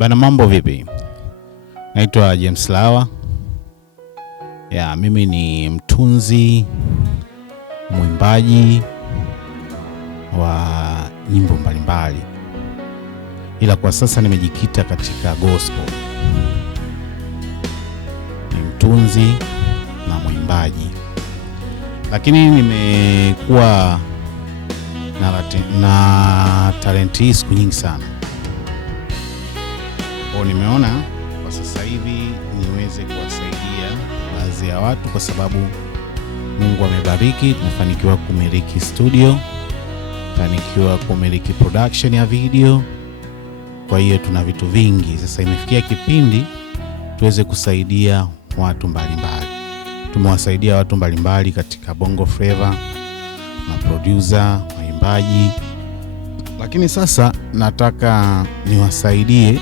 Bana, mambo vipi? Naitwa James Lawa. Mimi ni mtunzi, mwimbaji wa nyimbo mbalimbali. Ila kwa sasa nimejikita katika gospel. Ni mtunzi na mwimbaji. Lakini nimekuwa na talenti hii siku nyingi sana. Nimeona kwa sasa hivi niweze kuwasaidia baadhi ya watu, kwa sababu Mungu amebariki, tumefanikiwa kumiliki studio, tumefanikiwa kumiliki production ya video. Kwa hiyo tuna vitu vingi. Sasa imefikia kipindi tuweze kusaidia watu mbalimbali. Tumewasaidia watu mbalimbali katika Bongo Flava, producer, waimbaji. Lakini sasa nataka niwasaidie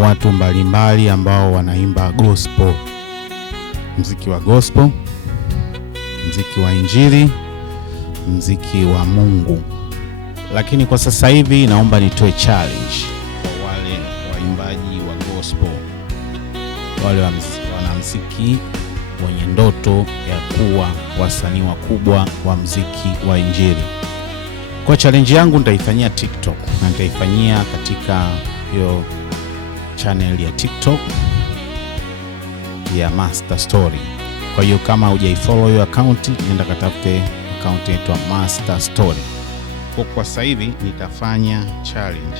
watu mbalimbali ambao wanaimba gospel, muziki wa gospel, muziki wa injili, muziki wa Mungu. Lakini kwa sasa hivi naomba nitoe challenge kwa wale waimbaji wa gospel, wale wanamuziki wenye ndoto ya kuwa wasanii wakubwa wa muziki wa injili. Kwa challenge yangu nitaifanyia TikTok na nitaifanyia katika hiyo channel ya TikTok ya Master Story. Kwa hiyo kama hujaifollow hiyo account, nenda katafute account yetu Master Story. Kwa sasa hivi nitafanya challenge.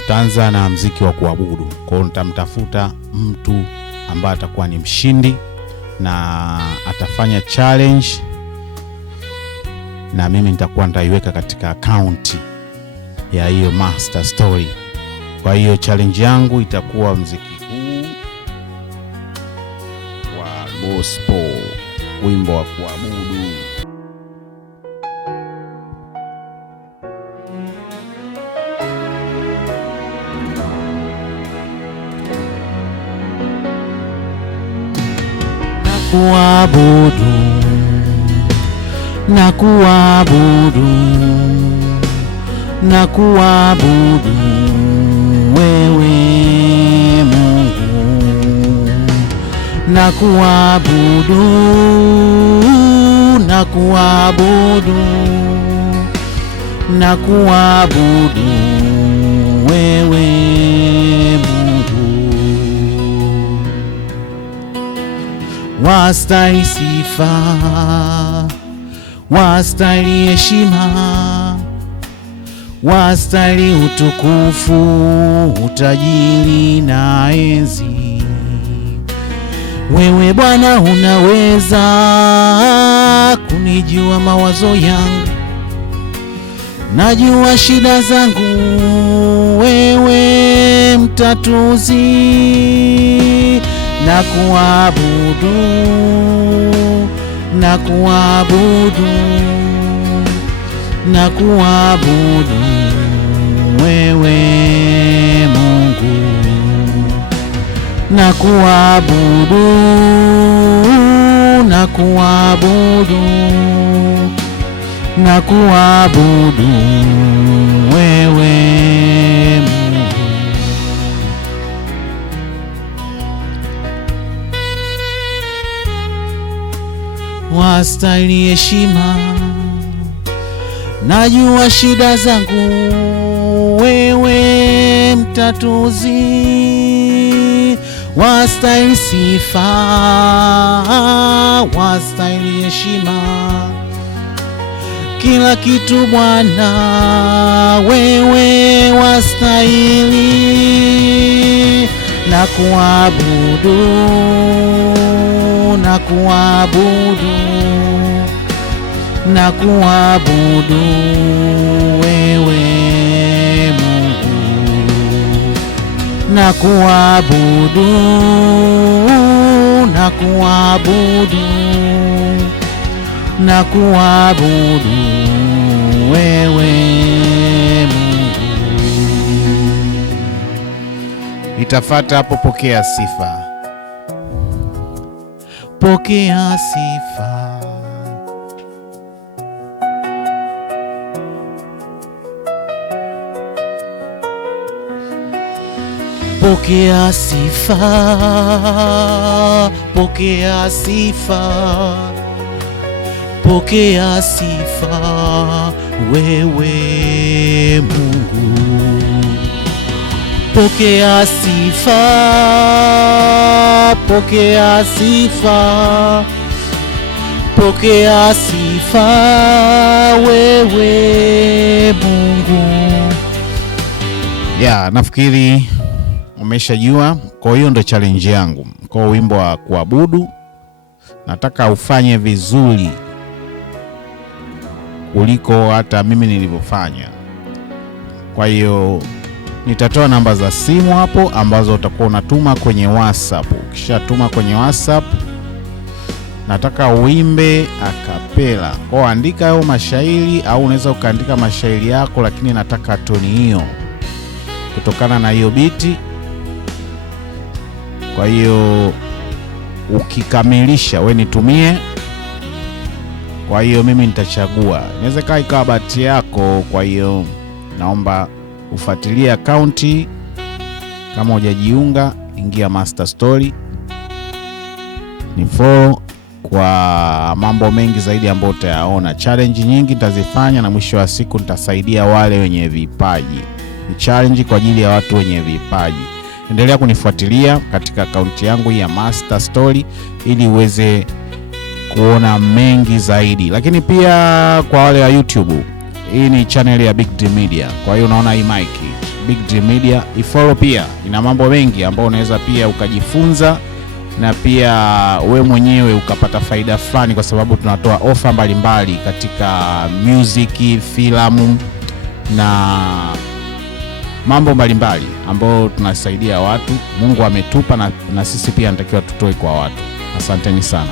Tutaanza na muziki wa kuabudu. Kwa hiyo nitamtafuta mtu ambaye atakuwa ni mshindi na atafanya challenge, na mimi nitakuwa nitaiweka katika account ya hiyo Master Story. Kwa hiyo challenge yangu itakuwa muziki huu wa gospel, wimbo wa kuabudu. Na kuabudu wewe Mungu, na kuabudu wewe Mungu. Wastahili sifa, wastahili heshima, wastahili utukufu, utajiri na enzi. Wewe Bwana unaweza kunijua mawazo yangu, najua shida zangu, wewe mtatuzi. Na kuabudu wewe Mungu, na kuabudu wewe Mungu. Wastahili heshima, najua shida zangu, wewe mtatuzi. Wastahili sifa, wastahili heshima, kila kitu Bwana, wewe wastahili. Na kuabudu wewe Mungu, na kuabudu wewe Mungu. Itafuata hapo pokea sifa. Pokea sifa. Pokea sifa, pokea sifa, pokea sifa wewe Mungu. Pokea sifa, pokea sifa, pokea sifa wewe Mungu. Nafikiri umeshajua. Kwa hiyo ndo challenge yangu kwa wimbo wa kuabudu. Nataka ufanye vizuri kuliko hata mimi nilivyofanya. Kwa hiyo nitatoa namba za simu hapo ambazo utakuwa unatuma kwenye WhatsApp. Ukishatuma kwenye WhatsApp, nataka uimbe akapela. Kwa andika hayo mashairi, au unaweza ukaandika mashairi yako, lakini nataka toni hiyo kutokana na hiyo biti. Kwa hiyo ukikamilisha we nitumie. Kwa hiyo mimi nitachagua, inaweza ikawa bahati yako. Kwa hiyo naomba ufuatilie akaunti. Kama hujajiunga, ingia Master Story, ni follow kwa mambo mengi zaidi ambayo utayaona. Challenge nyingi nitazifanya, na mwisho wa siku nitasaidia wale wenye vipaji. Ni challenge kwa ajili ya watu wenye vipaji. Endelea kunifuatilia katika akaunti yangu ya Master Story ili uweze kuona mengi zaidi. Lakini pia kwa wale wa YouTube, hii ni channel ya Big D Media. Kwa hiyo unaona hii mic Big D Media, ifollow pia. Ina mambo mengi ambayo unaweza pia ukajifunza, na pia we mwenyewe ukapata faida fulani, kwa sababu tunatoa ofa mbalimbali katika music, filamu na mambo mbalimbali ambao tunasaidia watu. Mungu ametupa na sisi pia tunatakiwa tutoe kwa watu. Asanteni sana.